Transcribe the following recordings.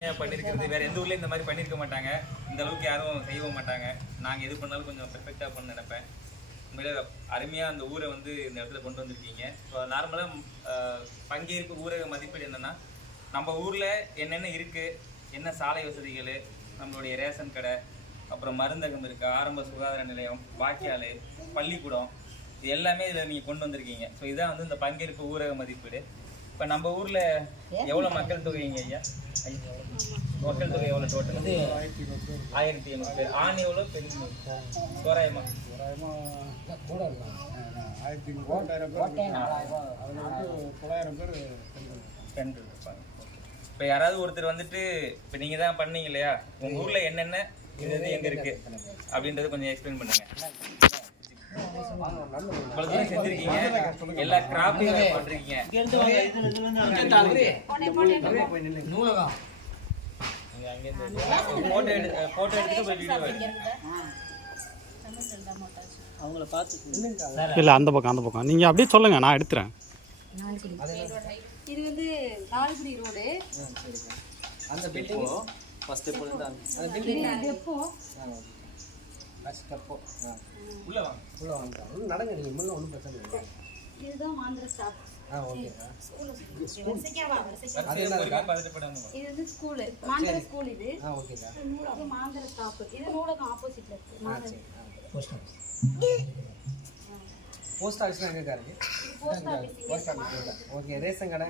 பண்ணிருக்கிறது? பண்ணியிருக்கிறது வேற எந்த ஊர்லயும் இந்த மாதிரி பண்ணியிருக்க மாட்டாங்க. இந்த அளவுக்கு யாரும் செய்யவும் மாட்டாங்க. நாங்க எது பண்ணாலும் கொஞ்சம் பெர்ஃபெக்டா பண்ண நினைப்பேன். உண்மையிலே அருமையா அந்த ஊரை வந்து இந்த இடத்துல கொண்டு வந்திருக்கீங்க. ஸோ நார்மலாக பங்கேற்பு ஊரக மதிப்பீடு என்னன்னா நம்ம ஊர்ல என்னென்ன இருக்கு? என்ன சாலை வசதிகள்? நம்மளுடைய ரேஷன் கடை அப்புறம் மருந்தகம் இருக்கு? ஆரம்ப சுகாதார நிலையம் வாக்கியால் பள்ளிக்கூடம் இது எல்லாமே இதில் நீங்கள் கொண்டு வந்திருக்கீங்க. ஸோ இதான் வந்து இந்த பங்கேற்பு ஊரக மதிப்பீடு. இப்போ நம்ம ஊர்ல எவ்வளவு மக்கள் தொகைங்க ஐயா? மக்கள் தொகை எவ்வளவு டோட்டல் ஆயிரத்தி ஐநூறு பேர். ஆண் எவ்வளோ பெண் தோராயமா? கூட இருக்கலாம் ஆயிரத்தி மூவாயிரம் பேர் அதில் வந்து தொள்ளாயிரம் பேர் பெண்கள் இருப்பாங்க. இப்போ யாராவது ஒருத்தர் வந்துட்டு இப்போ நீங்க தான் பண்ணீங்க இல்லையா? உங்க ஊர்ல என்னென்ன? இது இது எங்க இருக்கு? அப்படின்றத கொஞ்சம் எக்ஸ்பிளைன் பண்ணுங்க. இவ்வளவு தூரம் செஞ்சிருக்கீங்க எல்லா கிராஃபிங் பண்றீங்க நூலகம் போட்டோ எடு போட்டோ எடுத்துட்டு போய் வீடியோ எடுங்க இல்லை அந்த பக்கம் அந்த பக்கம். நீங்கள் அப்படியே சொல்லுங்கள் நான் எடுத்துறேன். இது வந்து நாலுகுடி ரோடு. அந்த பில்டிங் ஃபர்ஸ்ட் இப்போ அந்த இது எப்போ ஃபர்ஸ்ட் அப்போ உள்ள வாங்க உள்ள வாங்க நடங்க நீங்கள் முன்ன ஒன்றும் பிரச்சனை இல்லை இதுதான் மாந்திர ஸ்டாப் ஆ ஓகே அது என்ன இருக்கா. இது வந்து ஸ்கூலு மாந்திர ஸ்கூல் இது ஆ ஓகேக்கா இது மாந்திர ஸ்டாப் இது நூலகம் ஆப்போசிட்ல இருக்கு. மாந்திர போஸ்ட் ஆஃபீஸ் போஸ்ட் எங்கக்கா இருக்கு. Post office post office okay ration கடை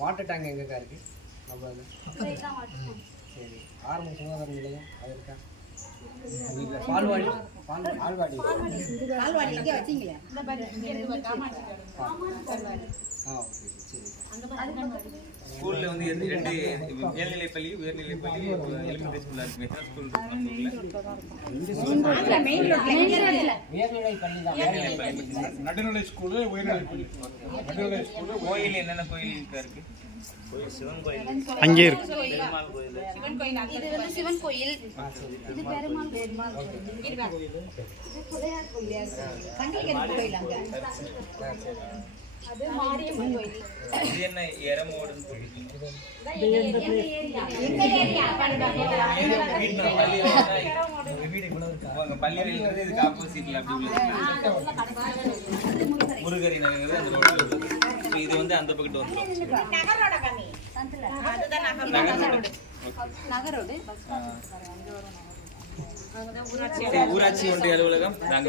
வாட்டர் டேங்க் எங்கக்கா இருக்கு. நம்ம இது சரி. ஆரம்ப சுகாதார நிலையம் அது இருக்கா? வீட்டில் பால்வாடி. பால் பால்வாடி. ஆ ஓகே சரி ஸ்கூல்ல வந்து எந்த ரெண்டு மேல்நிலைப் பள்ளி உயர்நிலைப் பள்ளி எலிமெண்டரி ஸ்கூல்ல இருக்கு எத்தனை ஸ்கூல் இருக்கு நம்ம ஊர்ல உயர்நிலை பள்ளி. தான். நடுநிலை ஸ்கூலு உயர்நிலை பள்ளி. நடுநிலை ஸ்கூலு கோயில் என்னென்ன கோயில் இருக்கா? இருக்கு அங்கேயே இருக்கு இது வந்து சிவன் கோயில். இது பெருமாள் பெருமாள் கோயில். இது பிள்ளையார் கோயில் சங்ககிரி கோயில் அங்க. அது மாரியம்மன் கோயில். இது என்ன எரமோடுன்னு போட்டிருக்கீங்க எங்க ஏரியா வீட்டு பள்ளி உங்க பள்ளி இருக்கிறது இதுக்கு ஆப்போசிட்ல அப்படி உள்ள முருகரி நகர் அந்த ரோட்ல உள்ளது So இது வந்து அந்த பக்கத்து வந்துடும் ஊராட்சி ஒன்றிய அலுவலகம். நாங்க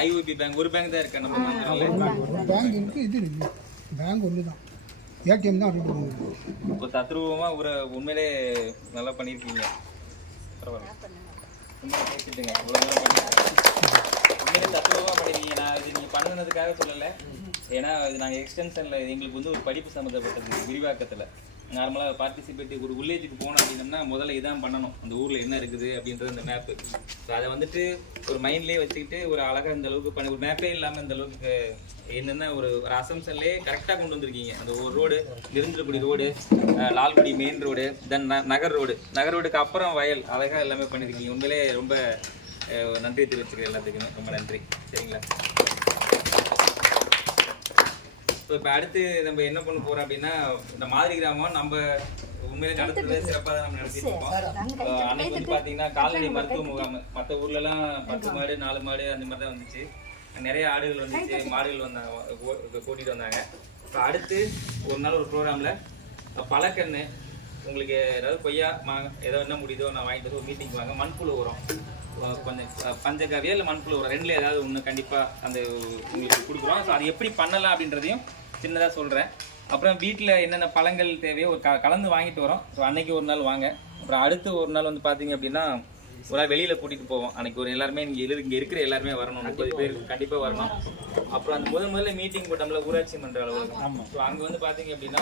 ஐஓபி பேங்க் ஒரு பேங்க் தான் இருக்கா. நம்ம மதுரையில? பேங்க் இருக்கு இது இருக்கு. பேங்க் ஒன்று தான் ஏடிஎம் தான் அப்படி போகணும் இப்போ தத்ரூபமா ஒரு உண்மையிலே நல்லா பண்ணியிருக்கீங்க. பரவாயில்ல. உண்மையிலே கேட்டுட்டுங்க இவ்வளோ தூரம் பண்ணிருக்கீங்க. உண்மையிலே தத்ரூபமா பண்ணிருக்கீங்க. நான் இது நீங்கள் பண்ணுனதுக்காக சொல்லலை. ஏன்னா இது நாங்கள் எக்ஸ்டென்ஷனில் எங்களுக்கு வந்து ஒரு படிப்பு சம்மந்தப்பட்டது விரிவாக்கத்தில். நார்மலாக பார்ட்டிசிபேட் ஒரு வில்லேஜுக்கு போனோம் அப்படின்னம்னா முதல்ல இதான் பண்ணணும். அந்த ஊரில் என்ன இருக்குது அப்படின்றது அந்த மேப்பு ஸோ அதை வந்துட்டு ஒரு மைண்ட்லேயே வச்சுக்கிட்டு ஒரு அழகாக இந்த அளவுக்கு பண்ணி ஒரு மேப்பே இல்லாமல் இந்த அளவுக்கு என்னென்ன ஒரு ஒரு அசம்ஷன்லேயே கரெக்டாக கொண்டு வந்திருக்கீங்க. அந்த ஒரு ரோடு இருந்திரக்குடி ரோடு லால்குடி மெயின் ரோடு தென் நகர் ரோடு நகர் ரோடுக்கு அப்புறம் வயல் அழகாக எல்லாமே பண்ணியிருக்கீங்க உண்மையிலே ரொம்ப நன்றி தெரிவிச்சுக்கிறேன் எல்லாத்துக்குமே. ரொம்ப நன்றி. சரிங்களா? ஸோ இப்போ அடுத்து நம்ம என்ன பண்ண போறோம் அப்படின்னா இந்த மாதிரி கிராமம் நம்ம உண்மையிலே நடத்துறது சிறப்பாக தான் நம்ம நடத்திட்டு இருக்கோம். அன்னைக்கு வந்து பார்த்தீங்கன்னா கால்நடை மருத்துவ முகாம் மற்ற ஊர்லலாம் பத்து மாடு நாலு மாடு அந்த மாதிரி தான் வந்துச்சு. நிறைய ஆடுகள் வந்துச்சு மாடுகள் வந்தாங்க கூ- கூட்டிட்டு வந்தாங்க. இப்போ அடுத்து ஒரு நாள் ஒரு ப்ரோக்ராமில் பழக்கண்ணு உங்களுக்கு ஏதாவது கொய்யா மா ஏதோ என்ன முடியுதோ நான் வாங்கிட்டு ஒரு மீட்டிங் வாங்க. மண்புழு உரம். கொஞ்சம் பஞ்சகாவியா இல்லை மண்புழு உரம்? ரெண்டுல ஏதாவது ஒன்று கண்டிப்பாக அந்த உங்களுக்கு கொடுக்குறோம். ஸோ அது எப்படி பண்ணலாம் அப்படின்றதையும் சின்னதாக சொல்கிறேன் அப்புறம் வீட்டில் என்னென்ன பழங்கள் தேவையோ ஒரு க கலந்து வாங்கிட்டு வரோம். ஸோ அன்னைக்கு ஒரு நாள் வாங்க. அப்புறம் அடுத்து ஒரு நாள் வந்து பார்த்தீங்க அப்படின்னா ஒரு நாள் வெளியில் கூட்டிகிட்டு போவோம். அன்னைக்கு ஒரு எல்லாருமே இங்கே இரு இங்கே இருக்கிற எல்லாருமே வரணும். முப்பது பேர் கண்டிப்பாக வரணும். அப்புறம் அந்த முதல் முதல்ல மீட்டிங் போட்டோம்ல ஊராட்சி மன்ற அலுவலகம். ஸோ அங்கே வந்து பார்த்தீங்க அப்படின்னா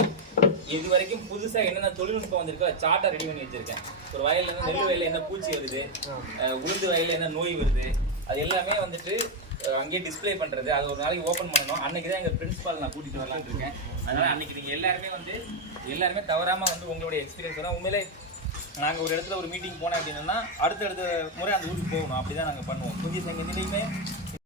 இது வரைக்கும் புதுசாக என்னென்ன தொழில்நுட்பம் வந்திருக்கோ சார்ட்டை ரெடி பண்ணி வச்சிருக்கேன். ஒரு வயல்ல நெல் வயல்ல என்ன பூச்சி வருது உளுந்து வயல்ல என்ன நோய் வருது அது எல்லாமே வந்துட்டு அங்கேயே டிஸ்ப்ளே பண்ணுறது அது ஒரு நாளைக்கு ஓப்பன் பண்ணணும். அன்றைக்கி தான் எங்கள் பிரின்ஸ்பால் நான் கூட்டிகிட்டு வரலாம்னு இருக்கேன். அதனால் அன்னைக்கு நீங்கள் எல்லாருமே வந்து எல்லாருமே தவறாமல் வந்து உங்களுடைய எக்ஸ்பீரியன்ஸ் தான் உண்மையிலே நாங்கள் ஒரு இடத்துல ஒரு மீட்டிங் போனோம் அப்படின்னா அடுத்தடுத்த முறை அந்த ஊருக்கு போகணும். அப்படிதான் நாங்கள் பண்ணுவோம். புதிய சங்கத்திலையுமே